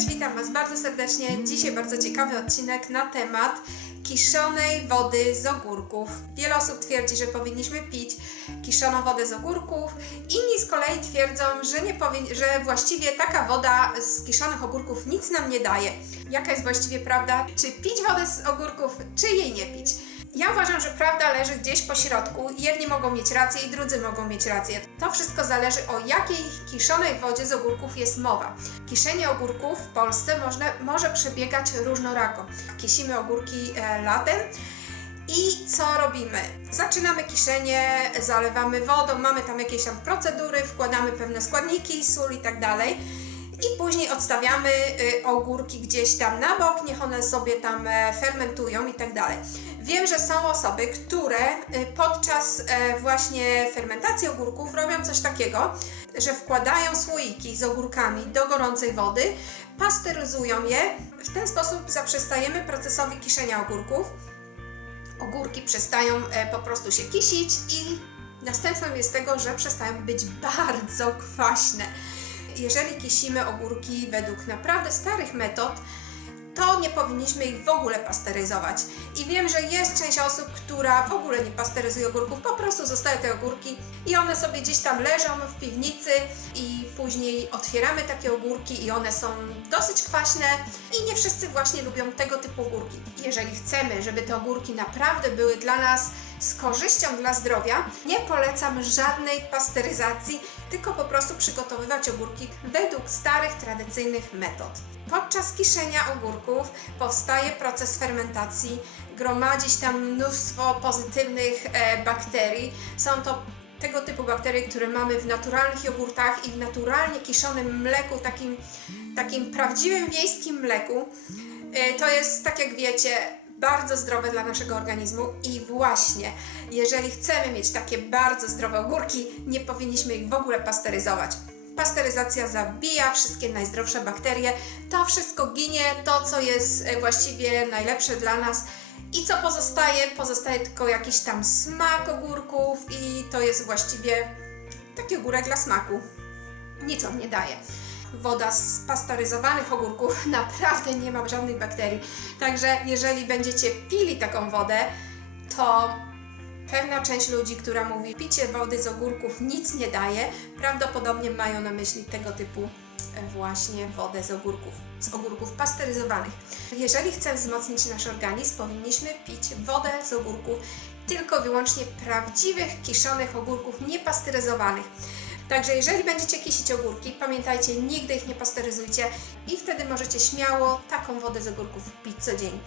Cześć, witam Was bardzo serdecznie. Dzisiaj bardzo ciekawy odcinek na temat kiszonej wody z ogórków. Wiele osób twierdzi, że powinniśmy pić kiszoną wodę z ogórków. Inni z kolei twierdzą, że, nie powin- że właściwie taka woda z kiszonych ogórków nic nam nie daje. Jaka jest właściwie prawda? Czy pić wodę z ogórków, czy jej nie pić? Ja uważam, że prawda leży gdzieś po środku. Jedni mogą mieć rację i drudzy mogą mieć rację. To wszystko zależy o jakiej kiszonej wodzie z ogórków jest mowa. Kiszenie ogórków w Polsce można, może przebiegać różnorako. Kisimy ogórki e, latem. I co robimy? Zaczynamy kiszenie, zalewamy wodą, mamy tam jakieś tam procedury, wkładamy pewne składniki, sól i tak dalej. I później odstawiamy y, ogórki gdzieś tam na bok, niech one sobie tam e, fermentują i tak dalej. Wiem, że są osoby, które y, podczas e, właśnie fermentacji ogórków robią coś takiego, że wkładają słoiki z ogórkami do gorącej wody, pasteryzują je. W ten sposób zaprzestajemy procesowi kiszenia ogórków. Ogórki przestają e, po prostu się kisić i następstwem jest tego, że przestają być bardzo kwaśne. Jeżeli kisimy ogórki według naprawdę starych metod, to nie powinniśmy ich w ogóle pasteryzować. I wiem, że jest część osób, która w ogóle nie pasteryzuje ogórków, po prostu zostaje te ogórki i one sobie gdzieś tam leżą w piwnicy i później otwieramy takie ogórki i one są dosyć kwaśne i nie wszyscy właśnie lubią tego typu ogórki. Jeżeli chcemy, żeby te ogórki naprawdę były dla nas z korzyścią dla zdrowia, nie polecam żadnej pasteryzacji, tylko po prostu przygotowywać ogórki według starych, tradycyjnych metod. Podczas kiszenia ogórków powstaje proces fermentacji, gromadzi się tam mnóstwo pozytywnych e, bakterii. Są to tego typu bakterie, które mamy w naturalnych jogurtach i w naturalnie kiszonym mleku, takim, takim prawdziwym wiejskim mleku. E, To jest, tak jak wiecie, bardzo zdrowe dla naszego organizmu i właśnie, jeżeli chcemy mieć takie bardzo zdrowe ogórki, nie powinniśmy ich w ogóle pasteryzować. Pasteryzacja zabija wszystkie najzdrowsze bakterie, to wszystko ginie, to co jest e, właściwie najlepsze dla nas. I co pozostaje? Pozostaje tylko jakiś tam smak ogórków i to jest właściwie taki ogórek dla smaku. Nic on nie daje. Woda z pasteryzowanych ogórków naprawdę nie ma żadnych bakterii. Także jeżeli będziecie pili taką wodę, to pewna część ludzi, która mówi picie wody z ogórków nic nie daje, prawdopodobnie mają na myśli tego typu e, właśnie wodę z ogórków, z ogórków pasteryzowanych. Jeżeli chcemy wzmocnić nasz organizm, powinniśmy pić wodę z ogórków, tylko wyłącznie prawdziwych, kiszonych ogórków, niepasteryzowanych. Także jeżeli będziecie kisić ogórki, pamiętajcie, nigdy ich nie pasteryzujcie i wtedy możecie śmiało taką wodę z ogórków pić codziennie.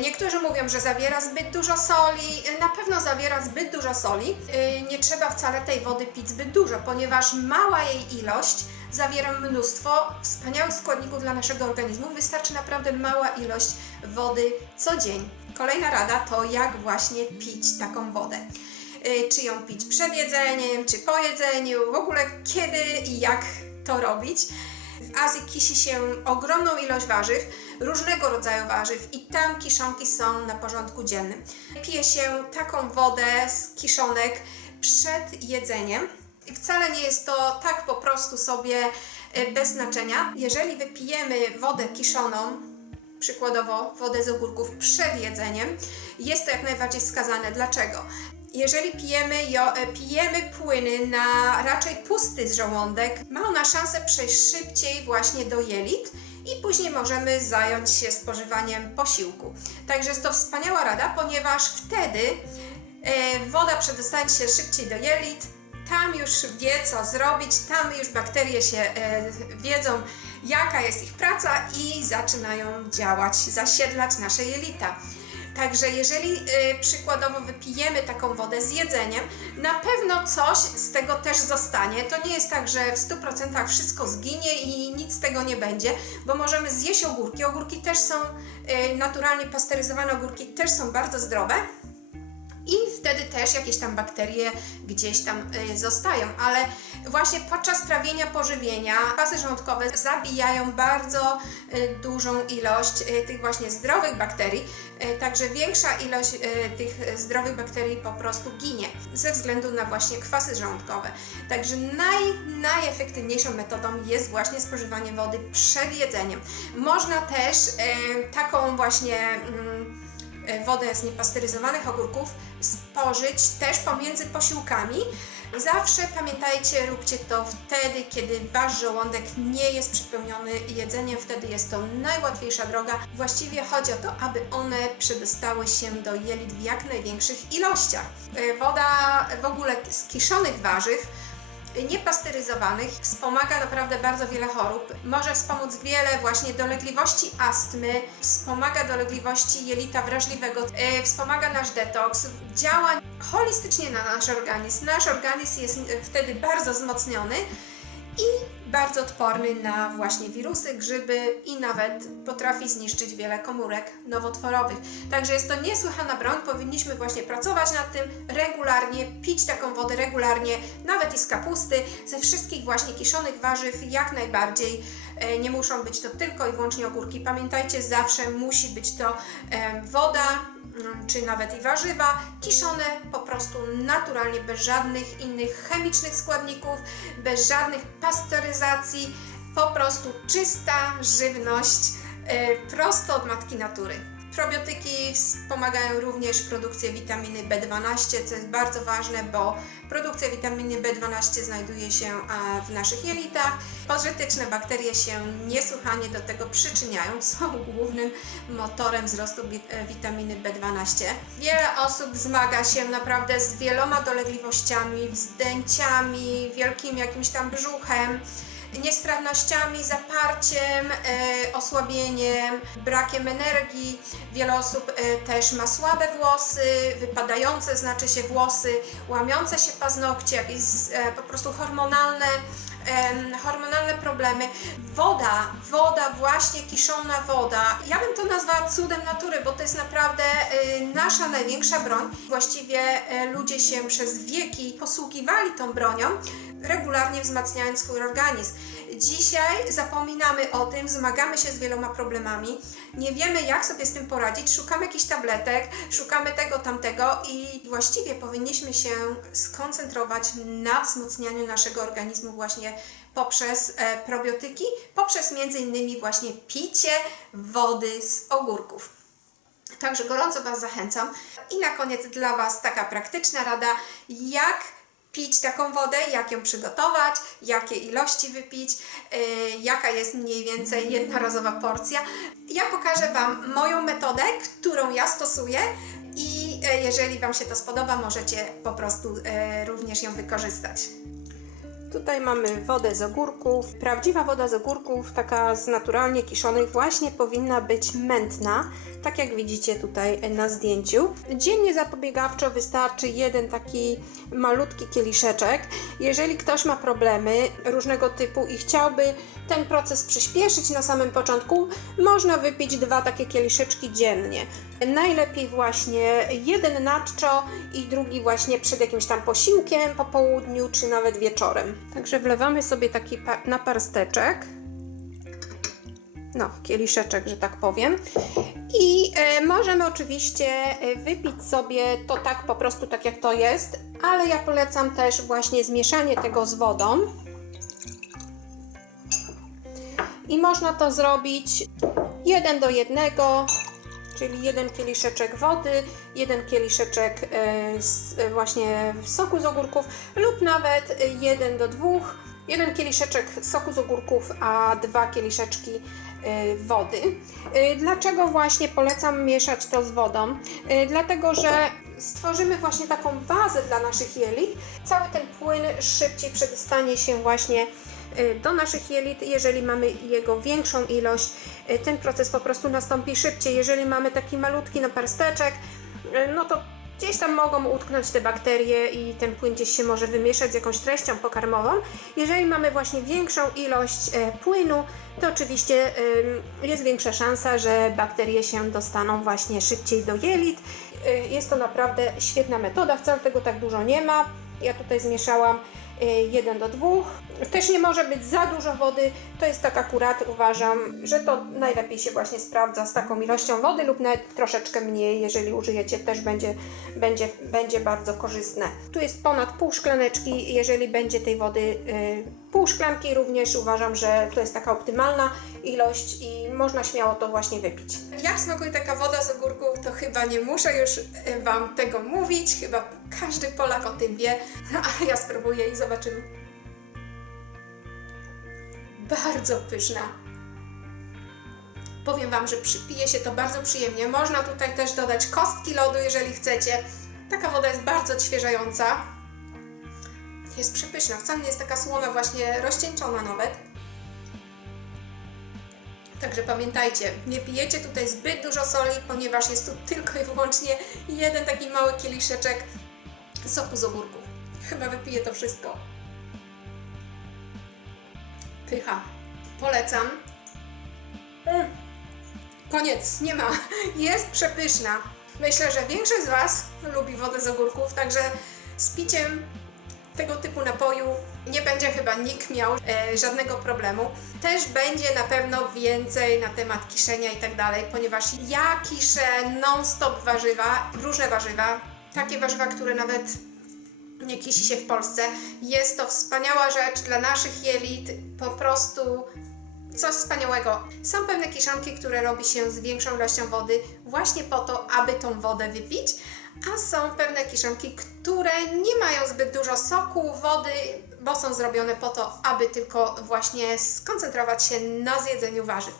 Niektórzy mówią, że zawiera zbyt dużo soli. Na pewno zawiera zbyt dużo soli. Yy, Nie trzeba wcale tej wody pić zbyt dużo, ponieważ mała jej ilość zawiera mnóstwo wspaniałych składników dla naszego organizmu. Wystarczy naprawdę mała ilość wody co dzień. Kolejna rada to jak właśnie pić taką wodę. Yy, Czy ją pić przed jedzeniem, czy po jedzeniu, w ogóle kiedy i jak to robić. W Azji kisi się ogromną ilość warzyw, różnego rodzaju warzyw i tam kiszonki są na porządku dziennym. Pije się taką wodę z kiszonek przed jedzeniem i wcale nie jest to tak po prostu sobie e, bez znaczenia. Jeżeli wypijemy wodę kiszoną, przykładowo wodę z ogórków przed jedzeniem, jest to jak najbardziej wskazane. Dlaczego? Jeżeli pijemy, jo, e, pijemy płyny na raczej pusty żołądek, ma ona szansę przejść szybciej właśnie do jelit i później możemy zająć się spożywaniem posiłku. Także jest to wspaniała rada, ponieważ wtedy e, woda przedostanie się szybciej do jelit, tam już wie co zrobić, tam już bakterie się e, wiedzą jaka jest ich praca i zaczynają działać, zasiedlać nasze jelita. Także jeżeli y, przykładowo wypijemy taką wodę z jedzeniem, na pewno coś z tego też zostanie. To nie jest tak, że w 100% wszystko zginie i nic z tego nie będzie, bo możemy zjeść ogórki. Ogórki też są y, naturalnie pasteryzowane, ogórki też są bardzo zdrowe. I wtedy też jakieś tam bakterie gdzieś tam y, zostają, ale właśnie podczas trawienia pożywienia kwasy żołądkowe zabijają bardzo y, dużą ilość y, tych właśnie zdrowych bakterii, także większa ilość tych zdrowych bakterii po prostu ginie ze względu na właśnie kwasy żołądkowe. Także naj, najefektywniejszą metodą jest właśnie spożywanie wody przed jedzeniem. Można też taką właśnie mm, wodę z niepasteryzowanych ogórków spożyć też pomiędzy posiłkami. Zawsze pamiętajcie, róbcie to wtedy, kiedy wasz żołądek nie jest przepełniony jedzeniem, wtedy jest to najłatwiejsza droga. Właściwie chodzi o to, aby one przedostały się do jelit w jak największych ilościach. E, Woda w ogóle z kiszonych warzyw niepasteryzowanych wspomaga naprawdę bardzo wiele chorób. Może wspomóc wiele właśnie dolegliwości astmy, wspomaga dolegliwości jelita wrażliwego, e, wspomaga nasz detoks, działa holistycznie na nasz organizm. Nasz organizm jest wtedy bardzo wzmocniony i bardzo odporny na właśnie wirusy, grzyby i nawet potrafi zniszczyć wiele komórek nowotworowych. Także jest to niesłychana broń, powinniśmy właśnie pracować nad tym regularnie, pić taką wodę regularnie, nawet i z kapusty, ze wszystkich właśnie kiszonych warzyw jak najbardziej. E, Nie muszą być to tylko i wyłącznie ogórki. Pamiętajcie, zawsze musi być to e, woda, czy nawet i warzywa, kiszone po prostu naturalnie, bez żadnych innych chemicznych składników, bez żadnych pasteryzacji, po prostu czysta żywność e, prosto od matki natury. Probiotyki wspomagają również produkcję witaminy B12, co jest bardzo ważne, bo produkcja witaminy B12 znajduje się w naszych jelitach. Pożyteczne bakterie się niesłychanie do tego przyczyniają, są głównym motorem wzrostu e, witaminy B12. Wiele osób zmaga się naprawdę z wieloma dolegliwościami, wzdęciami, wielkim jakimś tam brzuchem niestrawnościami, zaparciem, e, osłabieniem, brakiem energii. Wiele osób e, też ma słabe włosy, wypadające znaczy się włosy, łamiące się paznokcie, jakieś e, po prostu hormonalne hormonalne problemy. Woda, woda, właśnie kiszona woda. Ja bym to nazwała cudem natury, bo to jest naprawdę y, nasza największa broń. Właściwie y, ludzie się przez wieki posługiwali tą bronią, regularnie wzmacniając swój organizm. Dzisiaj zapominamy o tym, zmagamy się z wieloma problemami, nie wiemy jak sobie z tym poradzić, szukamy jakichś tabletek, szukamy tego, tamtego i właściwie powinniśmy się skoncentrować na wzmocnianiu naszego organizmu właśnie poprzez e, probiotyki, poprzez między innymi właśnie picie wody z ogórków. Także gorąco Was zachęcam. I na koniec dla Was taka praktyczna rada, jak pić taką wodę, jak ją przygotować, jakie ilości wypić, yy, jaka jest mniej więcej jednorazowa porcja. Ja pokażę Wam moją metodę, którą ja stosuję i e, jeżeli Wam się to spodoba, możecie po prostu e, również ją wykorzystać. Tutaj mamy wodę z ogórków. Prawdziwa woda z ogórków, taka z naturalnie kiszonych, właśnie powinna być mętna, tak jak widzicie tutaj na zdjęciu. Dziennie zapobiegawczo wystarczy jeden taki malutki kieliszeczek. Jeżeli ktoś ma problemy różnego typu i chciałby ten proces przyspieszyć na samym początku, można wypić dwa takie kieliszeczki dziennie. Najlepiej właśnie jeden na czczo i drugi właśnie przed jakimś tam posiłkiem po południu czy nawet wieczorem. Także wlewamy sobie taki pa- naparsteczek. No, kieliszeczek, że tak powiem. I e, możemy oczywiście e, wypić sobie to tak po prostu, tak jak to jest, ale ja polecam też właśnie zmieszanie tego z wodą. I można to zrobić jeden do jednego, czyli jeden kieliszeczek wody, jeden kieliszeczek e, e, właśnie soku z ogórków lub nawet jeden do dwóch, jeden kieliszeczek soku z ogórków, a dwa kieliszeczki e, wody. Dlaczego właśnie polecam mieszać to z wodą? Dlatego, że stworzymy właśnie taką bazę dla naszych jelit. Cały ten płyn szybciej przedostanie się właśnie do naszych jelit. Jeżeli mamy jego większą ilość, y, ten proces po prostu nastąpi szybciej. Jeżeli mamy taki malutki naparsteczek, y, no to gdzieś tam mogą utknąć te bakterie i ten płyn gdzieś się może wymieszać z jakąś treścią pokarmową. Jeżeli mamy właśnie większą ilość płynu, to oczywiście jest większa szansa, że bakterie się dostaną właśnie szybciej do jelit. Y, Jest to naprawdę świetna metoda, wcale tego tak dużo nie ma. Ja tutaj zmieszałam 1 do 2. Też nie może być za dużo wody, to jest tak akurat uważam, że to najlepiej się właśnie sprawdza z taką ilością wody lub nawet troszeczkę mniej, jeżeli użyjecie też będzie, będzie, będzie bardzo korzystne. Tu jest ponad pół szklaneczki, jeżeli będzie tej wody y, pół szklanki również uważam, że to jest taka optymalna ilość i można śmiało to właśnie wypić. Jak smakuje taka woda z ogórków, to chyba nie muszę już y, Wam tego mówić, chyba każdy Polak o tym wie, a ja spróbuję i zobaczymy. Bardzo pyszna. Powiem Wam, że przypije się to bardzo przyjemnie. Można tutaj też dodać kostki lodu, jeżeli chcecie. Taka woda jest bardzo odświeżająca. Jest przepyszna. Wcale nie jest taka słona, właśnie rozcieńczona nawet. Także pamiętajcie, nie pijecie tutaj zbyt dużo soli, ponieważ jest tu tylko i wyłącznie jeden taki mały kieliszeczek soku z ogórków. Chyba wypiję to wszystko. Pycha. Polecam. Mm. Koniec, nie ma. Jest przepyszna. Myślę, że większość z Was lubi wodę z ogórków, także z piciem tego typu napoju nie będzie chyba nikt miał e, żadnego problemu. Też będzie na pewno więcej na temat kiszenia i tak dalej, ponieważ ja kiszę non-stop warzywa, różne warzywa, takie warzywa, które nawet nie kisi się w Polsce. Jest to wspaniała rzecz dla naszych jelit, po prostu coś wspaniałego. Są pewne kiszonki, które robi się z większą ilością wody właśnie po to, aby tą wodę wypić, a są pewne kiszonki, które nie mają zbyt dużo soku, wody, bo są zrobione po to, aby tylko właśnie skoncentrować się na zjedzeniu warzyw.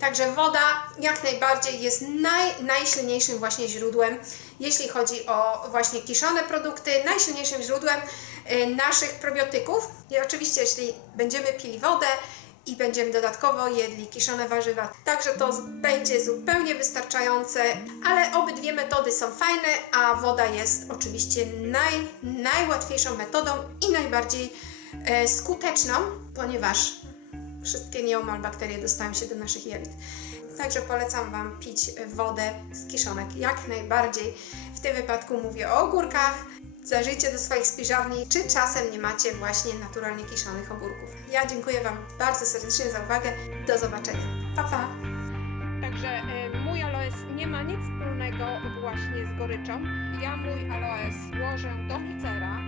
Także woda jak najbardziej jest naj, najsilniejszym właśnie źródłem, jeśli chodzi o właśnie kiszone produkty, najsilniejszym źródłem y, naszych probiotyków. I oczywiście, jeśli będziemy pili wodę, i będziemy dodatkowo jedli kiszone warzywa. Także to będzie zupełnie wystarczające, ale obydwie metody są fajne, a woda jest oczywiście naj, najłatwiejszą metodą i najbardziej e, skuteczną, ponieważ wszystkie nieomal bakterie dostają się do naszych jelit. Także polecam Wam pić wodę z kiszonek jak najbardziej. W tym wypadku mówię o ogórkach. Zajrzyjcie do swoich spiżarni, czy czasem nie macie właśnie naturalnie kiszonych ogórków. Ja dziękuję Wam bardzo serdecznie za uwagę. Do zobaczenia. Pa, pa! Także e, mój aloes nie ma nic wspólnego właśnie z goryczą. Ja mój aloes włożę do mixera